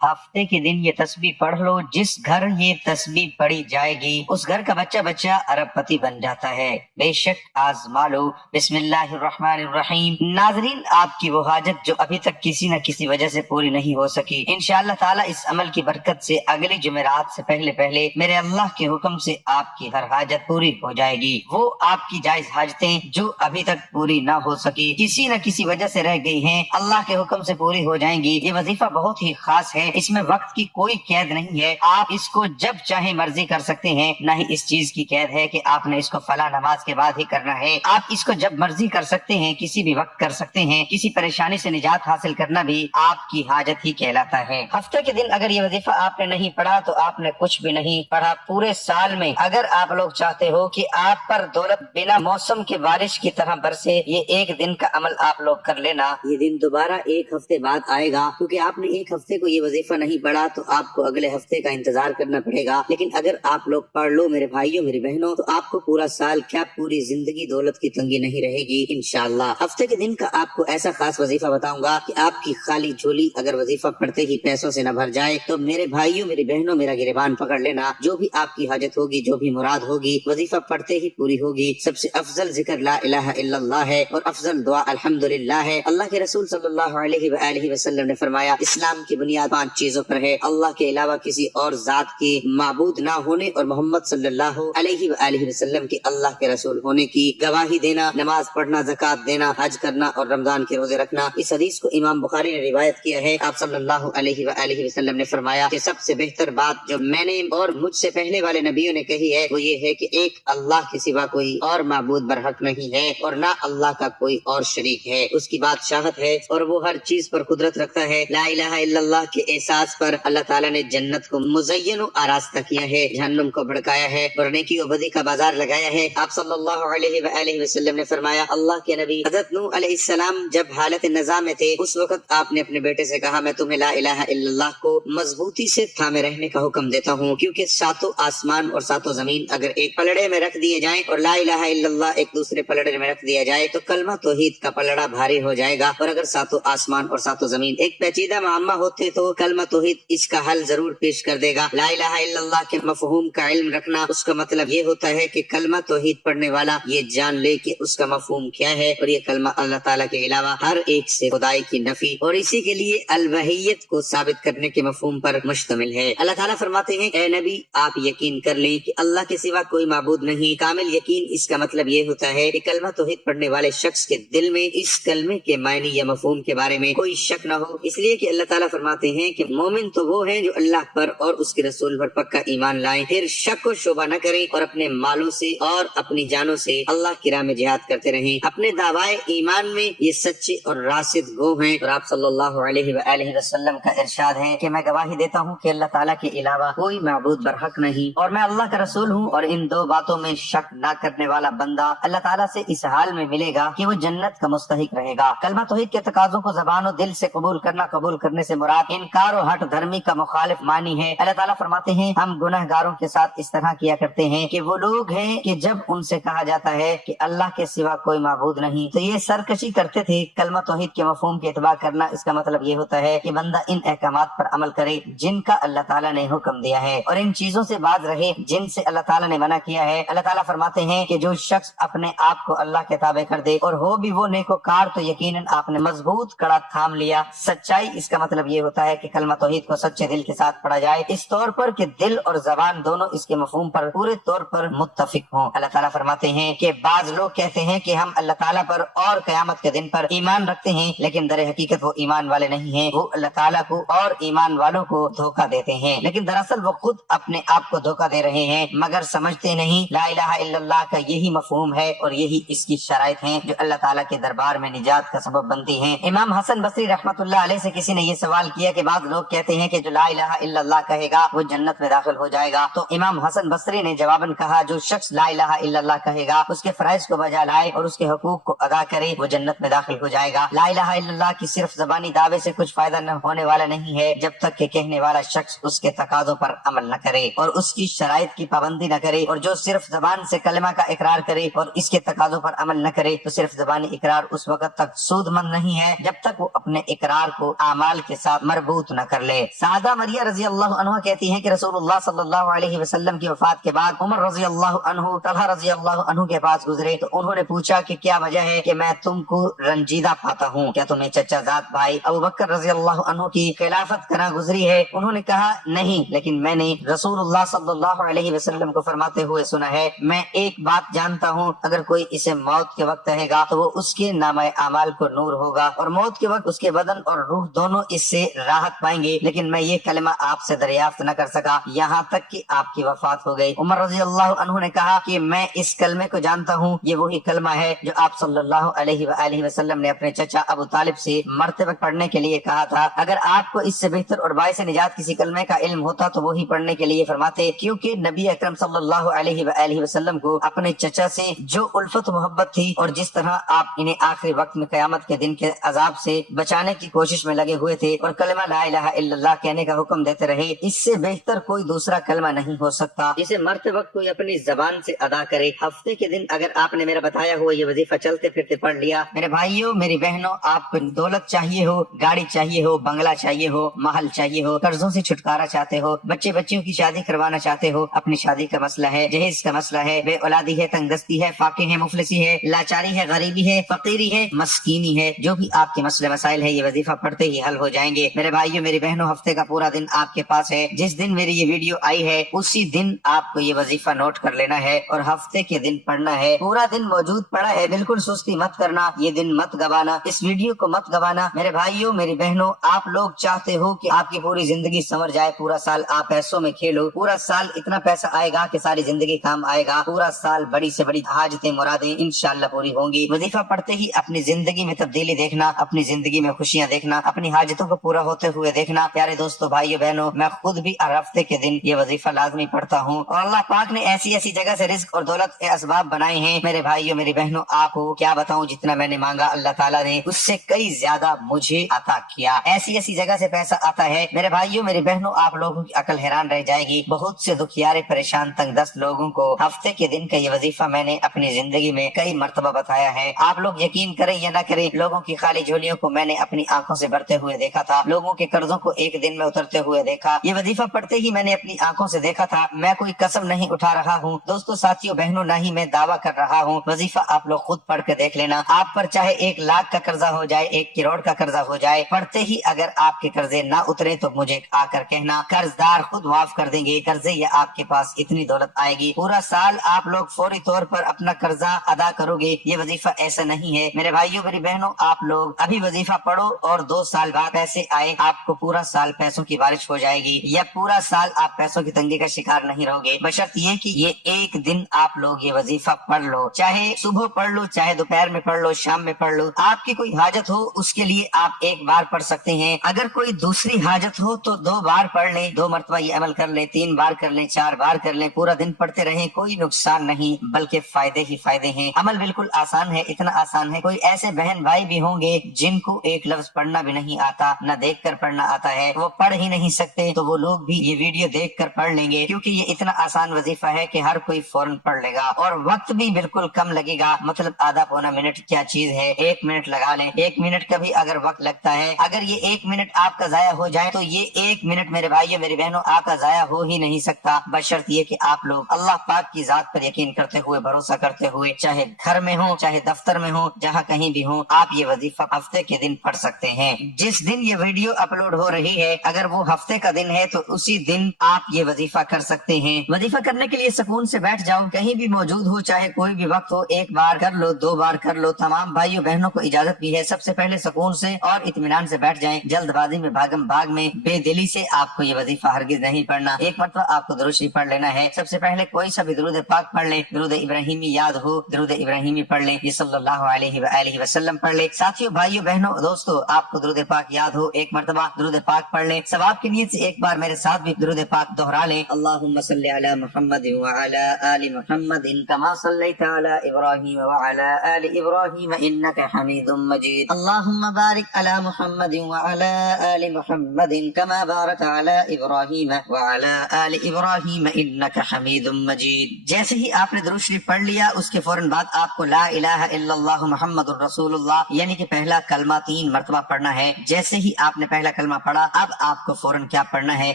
ہفتے کے دن یہ تسبیح پڑھ لو، جس گھر یہ تسبیح پڑھی جائے گی اس گھر کا بچہ بچہ ارب پتی بن جاتا ہے۔ بے شک آزما لو۔ بسم اللہ الرحمن الرحیم۔ ناظرین، آپ کی وہ حاجت جو ابھی تک کسی نہ کسی وجہ سے پوری نہیں ہو سکی، انشاءاللہ تعالی اس عمل کی برکت سے اگلی جمعرات سے پہلے میرے اللہ کے حکم سے آپ کی ہر حاجت پوری ہو جائے گی۔ وہ آپ کی جائز حاجتیں جو ابھی تک پوری نہ ہو سکی، کسی نہ کسی وجہ سے رہ گئی ہیں، اللہ کے حکم سے پوری ہو جائیں گی۔ یہ وظیفہ بہت ہی خاص ہے، اس میں وقت کی کوئی قید نہیں ہے، آپ اس کو جب چاہے مرضی کر سکتے ہیں، نہ ہی اس چیز کی قید ہے کہ آپ نے اس کو فلاں نماز کے بعد ہی کرنا ہے۔ آپ اس کو جب مرضی کر سکتے ہیں، کسی بھی وقت کر سکتے ہیں۔ کسی پریشانی سے نجات حاصل کرنا بھی آپ کی حاجت ہی کہلاتا ہے۔ ہفتے کے دن اگر یہ وظیفہ آپ نے نہیں پڑھا تو آپ نے کچھ بھی نہیں پڑھا پورے سال میں۔ اگر آپ لوگ چاہتے ہو کہ آپ پر دولت بنا موسم کے بارش کی طرح برسے، یہ ایک دن کا عمل آپ لوگ کر لینا۔ یہ دن دوبارہ ایک ہفتے بعد آئے گا، کیونکہ آپ نے ایک ہفتے کو یہ وظیفہ نہیں پڑھا تو آپ کو اگلے ہفتے کا انتظار کرنا پڑے گا۔ لیکن اگر آپ لوگ پڑھ لو میرے بھائیوں میری بہنوں، تو آپ کو پورا سال کیا پوری زندگی دولت کی تنگی نہیں رہے گی انشاءاللہ۔ ہفتے کے دن کا آپ کو ایسا خاص وظیفہ بتاؤں گا کہ آپ کی خالی جھولی اگر وظیفہ پڑھتے ہی پیسوں سے نہ بھر جائے تو میرے بھائیوں میری بہنوں میرا گریبان پکڑ لینا، جو بھی آپ کی حاجت ہوگی، جو بھی مراد ہوگی، وظیفہ پڑھتے ہی پوری ہوگی۔ سب سے افضل ذکر لا الہ الا اللہ ہے، اور افضل دعا الحمدللہ ہے۔ اللہ کے رسول صلی اللہ علیہ وآلہ وسلم نے فرمایا، اسلام کی بنیاد 5 چیزوں پر ہے: اللہ کے علاوہ کسی اور ذات کی معبود نہ ہونے، اور محمد صلی اللہ علیہ وآلہ وسلم کے اللہ کے رسول ہونے کی گواہی دینا، نماز پڑھنا، زکوٰۃ دینا، حج کرنا اور رمضان کے روزے رکھنا۔ اس حدیث کو امام بخاری نے روایت کیا ہے۔ آپ صلی اللہ علیہ وآلہ وسلم نے فرمایا کہ سب سے بہتر بات جو میں نے اور مجھ سے پہلے والے نبیوں نے کہی ہے وہ یہ ہے کہ ایک اللہ کے سوا کوئی اور معبود برحق نہیں ہے، اور نہ اللہ کا کوئی اور شریک ہے۔ اس کی بادشاہت ہے اور وہ ہر چیز پر قدرت رکھتا ہے۔ لا الہ الا اللہ کے احساس پر اللہ تعالیٰ نے جنت کو مزین و آراستہ کیا ہے، جہنم کو بھڑکایا ہے، اور نیکی و بدی کا بازار لگایا ہے۔ آپ صلی اللہ علیہ وآلہ وسلم نے فرمایا، اللہ کے نبی حضرت نوح علیہ السلام جب حالت نزاع میں تھے، اس وقت آپ نے اپنے بیٹے سے کہا، میں تمہیں لا الہ الا اللہ کو مضبوطی سے تھامے رہنے کا حکم دیتا ہوں، کیونکہ 7 آسمان اور 7 زمین اگر ایک پلڑے میں رکھ دیے جائیں اور لا الہ الا اللہ ایک دوسرے پلڑے میں رکھ دیا جائے تو کلمہ توحید کا پلڑا بھاری ہو جائے گا، اور اگر 7 آسمان اور 7 زمین ایک پیچیدہ معمہ ہوتے تو کلمہ توحید اس کا حل ضرور پیش کر دے گا۔ لا الہ الا اللہ کے مفہوم کا علم رکھنا، اس کا مطلب یہ ہوتا ہے کہ کلمہ توحید پڑھنے والا یہ جان لے کہ اس کا مفہوم کیا ہے، اور یہ کلمہ اللہ تعالیٰ کے علاوہ ہر ایک سے خدائی کی نفی اور اسی کے لیے الوہیت کو ثابت کرنے کے مفہوم پر مشتمل ہے۔ اللہ تعالیٰ فرماتے ہیں، اے نبی آپ یقین کر لیں کہ اللہ کے سوا کوئی معبود نہیں۔ کامل یقین اس کا مطلب یہ ہوتا ہے کہ کلمہ توحید پڑھنے والے شخص کے دل میں اس کلمے کے معنی یا مفہوم کے بارے میں کوئی شک نہ ہو، اس لیے کہ اللہ تعالیٰ فرماتے ہیں کہ مومن تو وہ ہیں جو اللہ پر اور اس کے رسول پر پکا ایمان لائیں، پھر شک و شبہ نہ کریں، اور اپنے مالوں سے اور اپنی جانوں سے اللہ کی راہ میں جہاد کرتے رہیں۔ اپنے دعوائے ایمان میں یہ سچے اور راسد گو ہیں۔ اور آپ صلی اللہ علیہ وآلہ وسلم کا ارشاد ہے کہ میں گواہی دیتا ہوں کہ اللہ تعالیٰ کے علاوہ کوئی معبود برحق نہیں، اور میں اللہ کا رسول ہوں، اور ان 2 باتوں میں شک نہ کرنے والا بندہ اللہ تعالیٰ سے اس حال میں ملے گا کہ وہ جنت کا مستحق رہے گا۔ کلمہ توحید کے تقاضوں کو زبان و دل سے قبول کرنا، قبول کرنے سے مراد انکار و ہٹ دھرمی کا مخالف معنی ہے۔ اللہ تعالیٰ فرماتے ہیں، ہم گنہگاروں کے ساتھ اس طرح کیا کرتے ہیں کہ وہ لوگ ہیں کہ جب ان سے کہا جاتا ہے کہ اللہ کے سوا کوئی معبود نہیں تو یہ سرکشی کرتے تھے۔ کلمہ توحید کے مفہوم کی اتباع کرنا، اس کا مطلب یہ ہوتا ہے کہ بندہ ان احکامات پر عمل کرے جن کا اللہ تعالیٰ نے حکم دیا ہے، اور ان چیزوں سے باز رہے جن سے اللہ تعالیٰ نے منع کیا ہے۔ اللہ تعالیٰ فرماتے ہیں کہ جو شخص اپنے آپ کو اللہ کے تابع کر دے اور ہو بھی وہ نیکوکار تو یقیناً آپ نے مضبوط کڑا تھام لیا۔ سچائی اس کا مطلب یہ ہوتا ہے کہ کلمہ توحید کو سچے دل کے ساتھ پڑھا جائے، اس طور پر کہ دل اور زبان دونوں اس کے مفہوم پر پورے طور پر متفق ہوں۔ اللہ تعالیٰ فرماتے ہیں کہ بعض لوگ کہتے ہیں کہ ہم اللہ تعالیٰ پر اور قیامت کے دن پر ایمان رکھتے ہیں، لیکن در حقیقت وہ ایمان والے نہیں ہیں، وہ اللہ تعالیٰ کو اور ایمان والوں کو دھوکہ دیتے ہیں، لیکن دراصل وہ خود اپنے آپ کو دھوکہ دے رہے ہیں مگر سمجھتے نہیں۔ لا الہ الا اللہ کا یہی مفہوم ہے اور یہی اس کی شرائط ہیں جو اللہ تعالیٰ کے دربار میں نجات کا سبب بنتی ہیں۔ امام حسن بصری رحمۃ اللہ علیہ سے کسی نے یہ سوال کیا کہ بعض لوگ کہتے ہیں کہ جو لا الہ الا اللہ کہے گا وہ جنت میں داخل ہو جائے گا، تو امام حسن بصری نے جواباً کہا، جو شخص لا الہ الا اللہ کہے گا اس کے فرائض کو بجا لائے اور اس کے حقوق کو ادا کرے وہ جنت میں داخل ہو جائے گا۔ لا الہ الا اللہ کی صرف زبانی دعوے سے کچھ فائدہ نہ ہونے والا نہیں ہے جب تک کہ کہنے والا شخص اس کے تقاضوں پر عمل نہ کرے اور اس کی شرائط کی پابندی نہ کرے، اور جو صرف زبان سے کلمہ کا اقرار کرے اور اس کے تقاضوں پر عمل نہ کرے تو صرف زبانی اقرار اس وقت تک سود مند نہیں ہے جب تک وہ اپنے اقرار کو اعمال کے ساتھ مربوط فوت نہ کر لے۔ سعدہ مریہ رضی اللہ عنہ کہتی ہیں کہ رسول اللہ صلی اللہ علیہ وسلم کی وفات کے بعد عمر رضی اللہ عنہ طلحہ رضی اللہ عنہ کے پاس گزرے تو انہوں نے پوچھا کہ کیا وجہ ہے کہ میں تم کو رنجیدہ پاتا ہوں، کیا تمہیں چچا زاد بھائی ابو بکر رضی اللہ عنہ کی خلافت کرنا گزری ہے؟ انہوں نے کہا نہیں، لیکن میں نے رسول اللہ صلی اللہ علیہ وسلم کو فرماتے ہوئے سنا ہے، میں ایک بات جانتا ہوں، اگر کوئی اسے موت کے وقت کہے گا تو وہ اس کے نامہ اعمال کو نور ہوگا اور موت کے وقت اس کے بدن اور روح دونوں اس سے راحت پائیں گے، لیکن میں یہ کلمہ آپ سے دریافت نہ کر سکا یہاں تک کہ آپ کی وفات ہو گئی۔ عمر رضی اللہ عنہ نے کہا کہ میں اس کلمے کو جانتا ہوں، یہ وہی کلمہ ہے جو آپ صلی اللہ علیہ وآلہ وسلم نے اپنے چچا ابو طالب سے مرتے وقت پڑھنے کے لیے کہا تھا۔ اگر آپ کو اس سے بہتر اور باعث نجات کسی کلمے کا علم ہوتا تو وہی پڑھنے کے لیے فرماتے، کیونکہ نبی اکرم صلی اللہ علیہ وآلہ وسلم کو اپنے چچا سے جو الفت محبت تھی اور جس طرح آپ انہیں آخری وقت میں قیامت کے دن کے عذاب سے بچانے کی کوشش میں لگے ہوئے تھے اور کلمہ لا الہ الا اللہ کہنے کا حکم دیتے رہے، اس سے بہتر کوئی دوسرا کلمہ نہیں ہو سکتا جسے مرتے وقت کوئی اپنی زبان سے ادا کرے۔ ہفتے کے دن اگر آپ نے میرا بتایا ہوا یہ وظیفہ چلتے پھرتے پڑھ لیا، میرے بھائیوں میری بہنوں، آپ کو دولت چاہیے ہو، گاڑی چاہیے ہو، بنگلہ چاہیے ہو، محل چاہیے ہو، قرضوں سے چھٹکارا چاہتے ہو، بچوں کی شادی کروانا چاہتے ہو، اپنی شادی کا مسئلہ ہے، جہیز کا مسئلہ ہے، بے اولادی ہے، تنگ دستی ہے، فاقے ہے، مفلسی ہے، لاچاری ہے، غریبی ہے، فقیری ہے، مسکینی ہے، جو بھی آپ کے مسئلے مسائل ہے یہ وظیفہ پڑھتے ہی حل ہو جائیں گے۔ میرے بھائیوں میری بہنوں، ہفتے کا پورا دن آپ کے پاس ہے، جس دن میری یہ ویڈیو آئی ہے اسی دن آپ کو یہ وظیفہ نوٹ کر لینا ہے اور ہفتے کے دن پڑھنا ہے۔ پورا دن موجود پڑا ہے، بالکل سستی مت کرنا، یہ دن مت گوانا، اس ویڈیو کو مت گوانا۔ میرے بھائیوں میری بہنوں، آپ لوگ چاہتے ہو کہ آپ کی پوری زندگی سنور جائے، پورا سال آپ پیسوں میں کھیلو، پورا سال اتنا پیسہ آئے گا کہ ساری زندگی کام آئے گا، پورا سال بڑی سے بڑی حاجتیں مرادیں انشاءاللہ پوری ہوں گی۔ وظیفہ پڑھتے ہی اپنی زندگی میں تبدیلی دیکھنا، اپنی زندگی میں خوشیاں دیکھنا، اپنی حاجتوں کو پورا ہوتے ہوئے دیکھنا۔ پیارے دوستو، بھائیو بہنوں، میں خود بھی ہر ہفتے کے دن یہ وظیفہ لازمی پڑھتا ہوں اور اللہ پاک نے ایسی ایسی جگہ سے رزق اور دولت کے اسباب بنائے ہیں میرے بھائیو میری بہنوں، آپ کو کیا بتاؤں، جتنا میں نے مانگا اللہ تعالیٰ نے اس سے کئی زیادہ مجھے عطا کیا۔ ایسی ایسی جگہ سے پیسہ آتا ہے میرے بھائیو میری بہنوں، آپ لوگوں کی عقل حیران رہ جائے گی۔ بہت سے دکھیارے پریشان تنگ دست لوگوں کو ہفتے کے دن کا یہ وظیفہ میں نے اپنی زندگی میں کئی مرتبہ بتایا ہے۔ آپ لوگ یقین کریں یا نہ کریں، لوگوں کی خالی جھولیوں کو میں نے اپنی آنکھوں سے بھرتے ہوئے دیکھا تھا، لوگوں کے قرضوں کو ایک دن میں اترتے ہوئے دیکھا۔ یہ وظیفہ پڑھتے ہی میں نے اپنی آنکھوں سے دیکھا تھا۔ میں کوئی قسم نہیں اٹھا رہا ہوں دوستو، ساتھیوں بہنوں، نہ ہی میں دعویٰ کر رہا ہوں۔ وظیفہ آپ لوگ خود پڑھ کے دیکھ لینا، آپ پر چاہے 1 لاکھ کا قرضہ ہو جائے، 1 کروڑ کا قرضہ ہو جائے، پڑھتے ہی اگر آپ کے قرضے نہ اترے تو مجھے آ کر کہنا، قرضدار خود معاف کر دیں گے قرضے، یا آپ کے پاس اتنی دولت آئے گی پورا سال آپ لوگ فوری طور پر اپنا قرضہ ادا کرو گے۔ یہ وظیفہ ایسا نہیں ہے میرے بھائیوں میری بہنوں، آپ لوگ ابھی وظیفہ پڑھو اور 2 سال بعد پیسے آئے، آپ کو پورا سال پیسوں کی بارش ہو جائے گی، یا پورا سال آپ پیسوں کی تنگی کا شکار نہیں رہو گے، بشرط یہ کہ یہ ایک دن آپ لوگ یہ وظیفہ پڑھ لو، چاہے صبح پڑھ لو، چاہے دوپہر میں پڑھ لو، شام میں پڑھ لو۔ آپ کی کوئی حاجت ہو اس کے لیے آپ 1 بار پڑھ سکتے ہیں، اگر کوئی دوسری حاجت ہو تو 2 بار پڑھ لیں، 2 مرتبہ یہ عمل کر لیں، 3 بار کر لیں، 4 بار کر لیں، پورا دن پڑھتے رہیں، کوئی نقصان نہیں بلکہ فائدے ہی فائدے ہیں۔ عمل بالکل آسان ہے، اتنا آسان ہے کوئی ایسے بہن بھائی بھی ہوں گے جن کو ایک لفظ پڑھنا بھی نہیں آتا، نہ دیکھ کر پڑھنا آتا ہے، وہ پڑھ ہی نہیں سکتے، تو وہ لوگ بھی یہ ویڈیو دیکھ کر پڑھ لیں گے، کیونکہ یہ اتنا آسان وظیفہ ہے کہ ہر کوئی فوراً پڑھ لے گا اور وقت بھی بالکل کم لگے گا، مطلب آدھا پونا منٹ کیا چیز ہے، 1 منٹ لگا لیں، 1 منٹ کا بھی اگر وقت لگتا ہے، اگر یہ 1 منٹ آپ کا ضائع ہو جائے تو یہ 1 منٹ میرے بھائیوں میری بہنوں آپ کا ضائع ہو ہی نہیں سکتا، بشرط یہ کہ آپ لوگ اللہ پاک کی ذات پر یقین کرتے ہوئے، بھروسہ کرتے ہوئے، چاہے گھر میں ہو چاہے دفتر میں ہو، جہاں کہیں بھی ہو، آپ یہ وظیفہ ہفتے کے دن پڑھ سکتے ہیں۔ جس دن یہ ویڈیو اپلوڈ ہو رہی ہے اگر وہ ہفتے کا دن ہے تو اسی دن آپ یہ وظیفہ کر سکتے ہیں۔ وظیفہ کرنے کے لیے سکون سے بیٹھ جاؤ، کہیں بھی موجود ہو، چاہے کوئی بھی وقت ہو، 1 بار کر لو، 2 بار کر لو، تمام بھائیوں بہنوں کو اجازت بھی ہے، سب سے پہلے سکون سے اور اطمینان سے بیٹھ جائیں، جلد بازی میں، بھاگم بھاگ میں، بے دلی سے آپ کو یہ وظیفہ ہرگز نہیں پڑھنا۔ 1 مرتبہ آپ کو درود شریف پڑھ لینا ہے، سب سے پہلے کوئی سا بھی درود پاک پڑھ لیں، درود ابراہیمی یاد ہو، درود ابراہیمی پڑھ لیں، یہ صلی اللہ علیہ وآلہ وسلم پڑھ لیں۔ ساتھیوں بھائیوں بہنوں دوستو، آپ کو درود پاک یاد ہو، 1 مرتبہ درود پاک پڑھ لیں، ثواب کی نیت سے 1 بار میرے ساتھ بھی درود پاک دہرا لیں، اللہم صلی علی محمد وعلی آل محمد کما صلیت علی ابراہیم وعلی آل ابراہیم انک حمید مجید، اللہم بارک علی محمد وعلی آل محمد کما بارکت علی ابراہیم وعلی آل ابراہیم انک حمید مجید۔ جیسے ہی آپ نے درود شریف پڑھ لیا اس کے فوراً بعد آپ کو لا الہ الا اللہ محمد الرسول اللہ یعنی کہ پہلا کلمہ 3 مرتبہ پڑھنا ہے۔ جیسے ہی آپ نے پہلا کلمہ پڑھا، اب آپ کو فوراً کیا پڑھنا ہے؟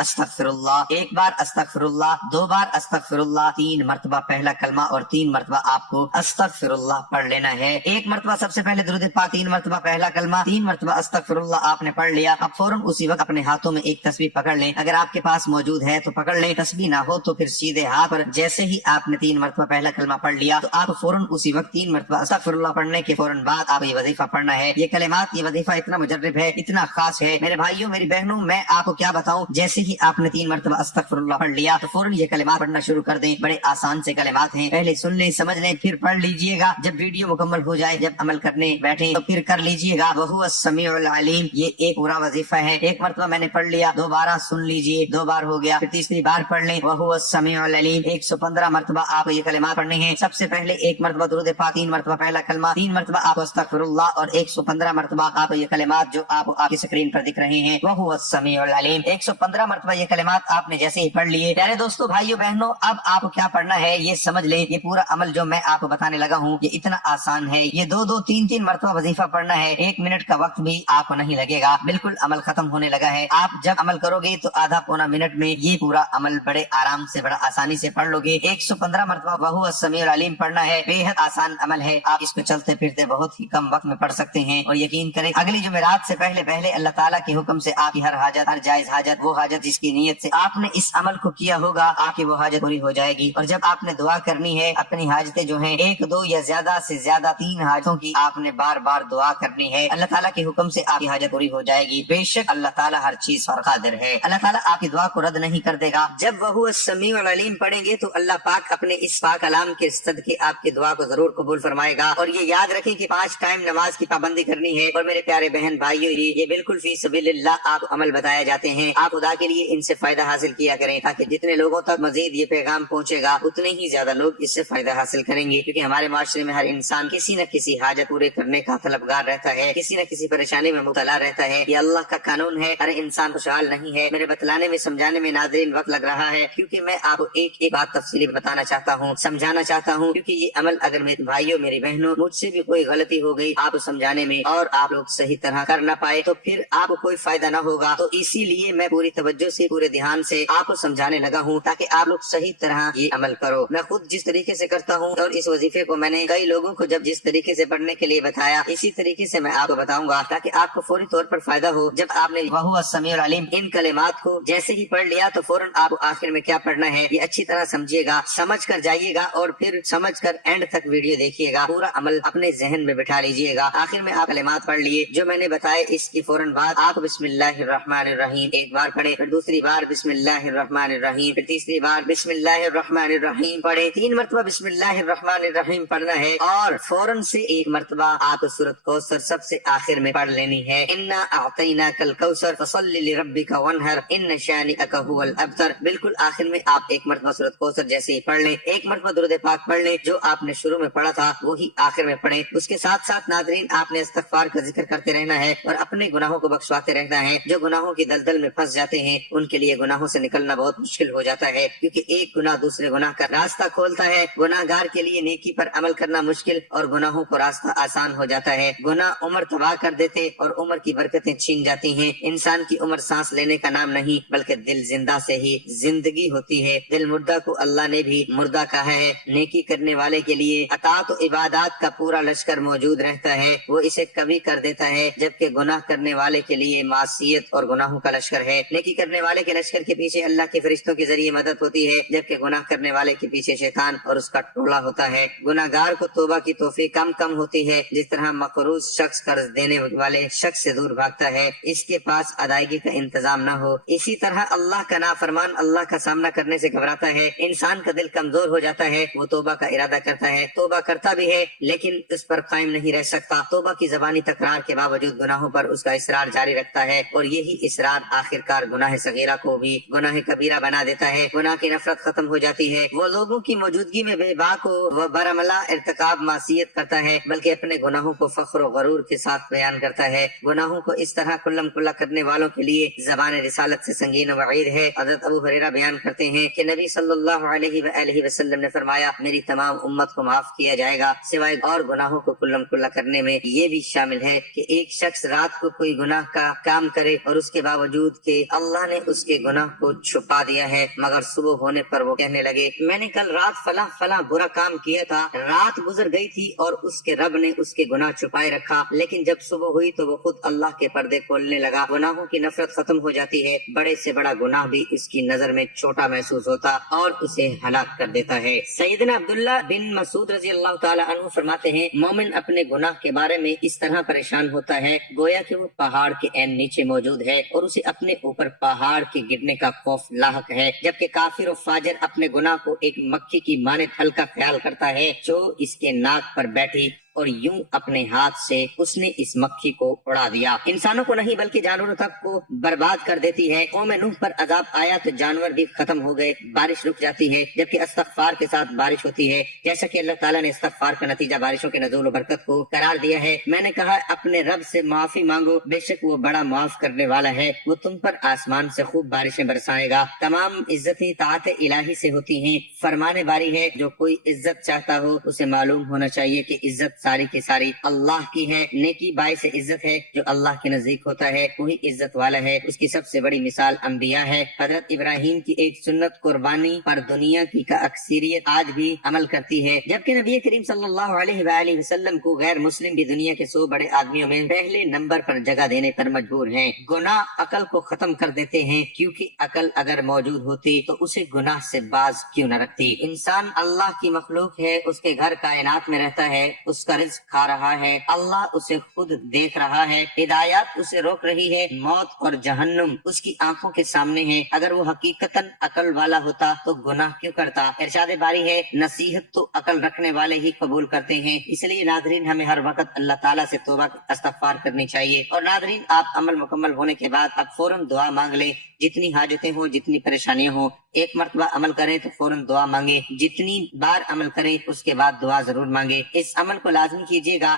استغفراللہ، ایک بار استغفراللہ، 2 بار استغفراللہ، 3 مرتبہ پہلا کلمہ اور 3 مرتبہ آپ کو استغفراللہ پڑھ لینا ہے۔ 1 مرتبہ سب سے پہلے درود پاک، 3 مرتبہ پہلا کلمہ، 3 مرتبہ استغفراللہ آپ نے پڑھ لیا۔ اب فوراً اسی وقت اپنے ہاتھوں میں ایک تسبیح پکڑ لیں، اگر آپ کے پاس موجود ہے تو پکڑ لیں، تسبیح نہ ہو تو پھر سیدھے ہاتھ پر جیسے ہی آپ نے 3 مرتبہ پہلا کلمہ پڑھ لیا تو آپ فوراً اسی وقت 3 مرتبہ استغفراللہ پڑھنے کے فوراً بعد آپ یہ وظیفہ پڑھنا ہے۔ یہ کلمات، یہ وظیفہ اتنا مجرب ہے، اتنا خاص ہے میرے بھائیوں میری بہنوں، میں آپ کو کیا بتاؤں، جیسے ہی آپ نے 3 مرتبہ استغفراللہ پڑھ لیا تو فوراً یہ کلمات پڑھنا شروع کر دیں۔ بڑے آسان سے کلمات ہیں، پہلے سن لیں، سمجھ لیں، پھر پڑھ لیجئے گا۔ جب ویڈیو مکمل ہو جائے، جب عمل کرنے بیٹھیں تو پھر کر لیجئے گا۔ وَهُوَ السَّمِيعُ الْعَلِيمُ، یہ ایک پورا وظیفہ ہے۔ 1 مرتبہ میں نے پڑھ لیا، دوبارہ سن لیجئے، 2 بار ہو گیا، پھر تیسری بار پڑھ لیں وَهُوَ السَّمِيعُ الْعَلِيمُ۔ 115 مرتبہ آپ یہ کلمات پڑھنے ہیں۔ سب سے پہلے 1 مرتبہ درود پاک، 3 مرتبہ پہلا کلمہ، 3 مرتبہ آپ استغفراللہ اور 115 مرتبہ آپ یہ کلمات جو آپ کی سکرین پر دکھ رہے ہیں وَهُوَ السَّمِيعُ الْعَلِيمُ۔ 115 مرتبہ یہ کلمات آپ نے جیسے ہی پڑھ لیے، پیارے دوستو بھائیو بہنوں، اب آپ کو کیا پڑھنا ہے یہ سمجھ لیں۔ یہ پورا عمل جو میں آپ کو بتانے لگا ہوں یہ اتنا آسان ہے، یہ 2 3 مرتبہ وظیفہ پڑھنا ہے، 1 منٹ کا وقت بھی آپ کو نہیں لگے گا، بالکل عمل ختم ہونے لگا ہے۔ آپ جب عمل کرو گے تو آدھا پونا منٹ میں یہ پورا عمل بڑے آرام سے، بڑا آسانی سے پڑھ لو گے۔ 115 مرتبہ وَهُوَ السَّمِيعُ الْعَلِيمُ پڑھنا ہے، بے حد آسان عمل ہے، آپ اس کو چلتے پھرتے بہت ہی کم وقت میں پڑھ سکتے ہیں۔ اور یقین کریں اگلی جمعرات سے پہلے اللہ تعالیٰ کے حکم سے آپ کی ہر حاجت، ہر جائز حاجت، وہ حاجت جس کی نیت سے آپ نے اس عمل کو کیا ہوگا، آپ کی وہ حاجت پوری ہو جائے گی۔ اور جب آپ نے دعا کرنی ہے، اپنی حاجتیں جو ہیں 1 2 یا زیادہ سے زیادہ 3 حاجتوں کی آپ نے بار بار دعا کرنی ہے، اللہ تعالیٰ کے حکم سے آپ کی حاجت پوری ہو جائے گی۔ بے شک اللہ تعالیٰ ہر چیز پر قادر ہے، اللہ تعالیٰ آپ کی دعا کو رد نہیں کر دے گا۔ جب وَهُوَ السَّمِيعُ الْعَلِيمُ پڑھیں گے تو اللہ پاک اپنے اس پاک کلام کے صدقے آپ کی دعا کو ضرور قبول فرمائے گا۔ اور یہ یاد رکھیں کہ 5 ٹائم نماز کی پابندی کرنی ہے۔ اور میرے پیارے بہن بھائیو، یہ بالکل فی سبیل اللہ آپ عمل بتائے جاتے ہیں، آپ خدا کے لیے ان سے فائدہ حاصل کیا کریں، تاکہ جتنے لوگوں تک مزید یہ پیغام پہنچے گا اتنے ہی زیادہ لوگ اس سے فائدہ حاصل کریں گے، کیونکہ ہمارے معاشرے میں ہر انسان کسی نہ کسی حاجت پورے کرنے کا طلبگار رہتا ہے، کسی نہ کسی پریشانی میں مبتلا رہتا ہے۔ یہ اللہ کا قانون ہے، ہر انسان خوشحال نہیں ہے۔ میرے بتلانے میں، سمجھانے میں ناظرین وقت لگ رہا ہے، کیونکہ میں آپ کو ایک ایک بات تفصیلی بتانا چاہتا ہوں، سمجھانا چاہتا ہوں، کیونکہ یہ عمل اگر میرے بھائیوں میری بہنوں مجھ سے بھی کوئی غلطی ہو گئی آپ سمجھانے میں اور آپ لوگ صحیح طرح کر نہ پائے تو پھر آپ کو کوئی فائدہ نہ ہوگا۔ تو اسی لیے میں پوری توجہ سے، پورے دھیان سے آپ کو سمجھانے لگا ہوں تاکہ آپ لوگ صحیح طرح یہ عمل کرو۔ میں خود جس طریقے سے کرتا ہوں اور اس وظیفے کو میں نے کئی لوگوں کو جب جس طریقے سے پڑھنے کے لیے بتایا، اسی طریقے سے میں آپ کو بتاؤں گا تاکہ آپ کو فوری طور پر فائدہ ہو۔ جب آپ نے وَهُوَ السَّمِيعُ الْعَلِيمُ ان کلمات کو جیسے ہی پڑھ لیا تو فوراً آپ کو آخر میں کیا پڑھنا ہے یہ اچھی طرح سمجھیے گا، سمجھ کر جائیے گا اور پھر سمجھ کر اینڈ تک ویڈیو دیکھیے گا، پورا عمل اپنے ذہن میں بٹھا لیجیے گا۔ آخر میں آپ کلمات پڑھ لیے جو میں نے بتائے، اس کی فوراً بعد آپ بسم اللہ الرحمن الرحیم ایک بار پڑھیں، پھر دوسری بار بسم اللہ الرحمن الرحیم، پھر تیسری بار بسم اللہ الرحمن الرحیم پڑھیں، 3 مرتبہ بسم اللہ الرحمن الرحیم پڑھنا ہے اور فوراً سے 1 مرتبہ آپ سورۃ کوثر سب سے آخر میں پڑھ لینی ہے۔ انا اعطیناک الکوثر فصل لربک وانحر ان شانئک هو الابتر، بالکل آخر میں آپ 1 مرتبہ سورۃ کوثر جیسے ہی پڑھ لیں، 1 مرتبہ درود پاک پڑھ لیں، جو آپ نے شروع میں پڑھا تھا وہی آخر میں پڑھیں۔ اس کے ساتھ ساتھ ناظرین آپ نے استغفار کا ذکر کرتے رہنا ہے اور اپنے گناہوں کو بخشواتے رہنا ہے۔ جو گناہوں کی دلدل میں پھنس جاتے ہیں ان کے لیے گناہوں سے نکلنا بہت مشکل ہو جاتا ہے، کیونکہ ایک گناہ دوسرے گناہ کا راستہ کھولتا ہے۔ گناہ گار کے لیے نیکی پر عمل کرنا مشکل اور گناہوں کو راستہ آسان ہو جاتا ہے۔ گناہ عمر تباہ کر دیتے اور عمر کی برکتیں چھین جاتی ہیں۔ انسان کی عمر سانس لینے کا نام نہیں بلکہ دل زندہ سے ہی زندگی ہوتی ہے۔ دل مردہ کو اللہ نے بھی مردہ کہا ہے۔ نیکی کرنے والے کے لیے اطاعت و عبادات کا پورا لشکر موجود رہتا ہے، وہ اسے کبھی کر دیتا ہے، جبکہ گناہ کرنے والے کے لیے معصیت اور گناہوں کا لشکر ہے۔ نیکی کرنے والے کے لشکر کے پیچھے اللہ کے فرشتوں کے ذریعے مدد ہوتی ہے، جبکہ گناہ کرنے والے کے پیچھے شیطان اور اس کا ٹولہ ہوتا ہے۔ گناہ گار کو توبہ کی توفیق کم ہوتی ہے، جس طرح مقروض شخص قرض دینے والے شخص سے دور بھاگتا ہے، اس کے پاس ادائیگی کا انتظام نہ ہو، اسی طرح اللہ کا نافرمان اللہ کا سامنا کرنے سے گھبراتا ہے۔ انسان کا دل کمزور ہو جاتا ہے، وہ توبہ کا ارادہ کرتا ہے، توبہ کرتا بھی ہے لیکن اس پر قائم نہیں رہ سکتا، توبہ کی زبانی تکرار کے باوجود گناہوں پر اس کا اصرار جاری رکھتا ہے، اور یہی اصرار آخرکار گناہ صغیرہ کو بھی گناہ کبیرہ بنا دیتا ہے۔ گناہ کی نفرت ختم ہو جاتی ہے، وہ لوگوں کی موجودگی میں بے باک و برعملہ ارتکاب معصیت کرتا ہے بلکہ اپنے گناہوں کو فخر و غرور کے ساتھ بیان کرتا ہے۔ گناہوں کو اس طرح کلم کلا کرنے والوں کے لیے زبان رسالت سے سنگین وعید ہے۔ حضرت ابو ہریرہ بیان کرتے ہیں کہ نبی صلی اللہ علیہ وآلہ وسلم نے فرمایا، میری تمام امت کو معاف کیا جائے گا سوائے اور گناہوں کو کلم کلا کرنے میں یہ بھی شامل ہے کہ ایک شخص رات کو کوئی گناہ کا کام کرے اور اس کے باوجود کہ اللہ نے اس کے گناہ کو چھپا دیا ہے، مگر صبح ہونے پر وہ کہنے لگے میں نے کل رات فلاں فلاں برا کام کیا تھا، رات گزر گئی تھی اور اس کے رب نے اس کے گناہ چھپائے رکھا، لیکن جب صبح ہوئی تو وہ خود اللہ کے پردے کھولنے لگا۔ گناہوں کی نفرت ختم ہو جاتی ہے، بڑے سے بڑا گناہ بھی اس کی نظر میں چھوٹا محسوس ہوتا اور اسے ہلاک کر دیتا ہے۔ سیدنا عبداللہ بن مسعود رضی اللہ تعالی عنہ فرماتے ہیں مومن اپنے گناہ کے بارے میں اس طرح پریشان ہوتا ہے گویا کہ وہ پہاڑ کے عین نیچے موجود ہے اور اسے اپنے اوپر پہاڑ کے گرنے کا خوف لاحق ہے، جبکہ کافر و فاجر اپنے گناہ کو ایک مکھی کی مانند ہلکا خیال کرتا ہے جو اس کے ناک پر بیٹھی اور یوں اپنے ہاتھ سے اس نے اس مکھی کو اڑا دیا۔ انسانوں کو نہیں بلکہ جانوروں تک کو برباد کر دیتی ہے۔ قوم نوح پر عذاب آیا تو جانور بھی ختم ہو گئے، بارش رک جاتی ہے، جبکہ استغفار کے ساتھ بارش ہوتی ہے، جیسا کہ اللہ تعالیٰ نے استغفار کا نتیجہ بارشوں کے نزول و برکت کو قرار دیا ہے۔ میں نے کہا اپنے رب سے معافی مانگو، بے شک وہ بڑا معاف کرنے والا ہے، وہ تم پر آسمان سے خوب بارشیں برسائے گا۔ تمام عزتیں طاعت الہی سے ہوتی ہیں، فرمانے باری ہے۔ جو کوئی عزت چاہتا ہو اسے معلوم ہونا چاہیے کہ عزت ساری کی ساری اللہ کی ہے۔ نیکی باعث عزت ہے، جو اللہ کے نزدیک ہوتا ہے وہی عزت والا ہے۔ اس کی سب سے بڑی مثال انبیاء ہے۔ حضرت ابراہیم کی ایک سنت قربانی پر دنیا کی کا اکثریت آج بھی عمل کرتی ہے، جبکہ نبی کریم صلی اللہ علیہ وآلہ وسلم کو غیر مسلم بھی دنیا کے 100 بڑے آدمیوں میں پہلے نمبر پر جگہ دینے پر مجبور ہیں۔ گناہ عقل کو ختم کر دیتے ہیں، کیونکہ عقل اگر موجود ہوتی تو اسے گناہ سے باز کیوں نہ رکھتی۔ انسان اللہ کی مخلوق ہے، اس کے گھر کائنات میں رہتا ہے، اس کا رزق کھا رہا ہے، اللہ اسے خود دیکھ رہا ہے، ہدایات اسے روک رہی ہے، موت اور جہنم اس کی آنکھوں کے سامنے ہے۔ اگر وہ حقیقتاً عقل والا ہوتا تو گناہ کیوں کرتا؟ ارشاد باری ہے نصیحت تو عقل رکھنے والے ہی قبول کرتے ہیں۔ اس لیے ناظرین ہمیں ہر وقت اللہ تعالیٰ سے توبہ استغفار کرنی چاہیے۔ اور ناظرین آپ عمل مکمل ہونے کے بعد اب فوراً دعا مانگ لیں، جتنی حاجتیں ہوں، جتنی پریشانیاں ہوں، ایک مرتبہ عمل کریں تو فوراً دعا مانگیں، جتنی بار عمل کریں اس کے بعد دعا ضرور مانگیں۔ اس عمل کو لازمی کیجیے گا۔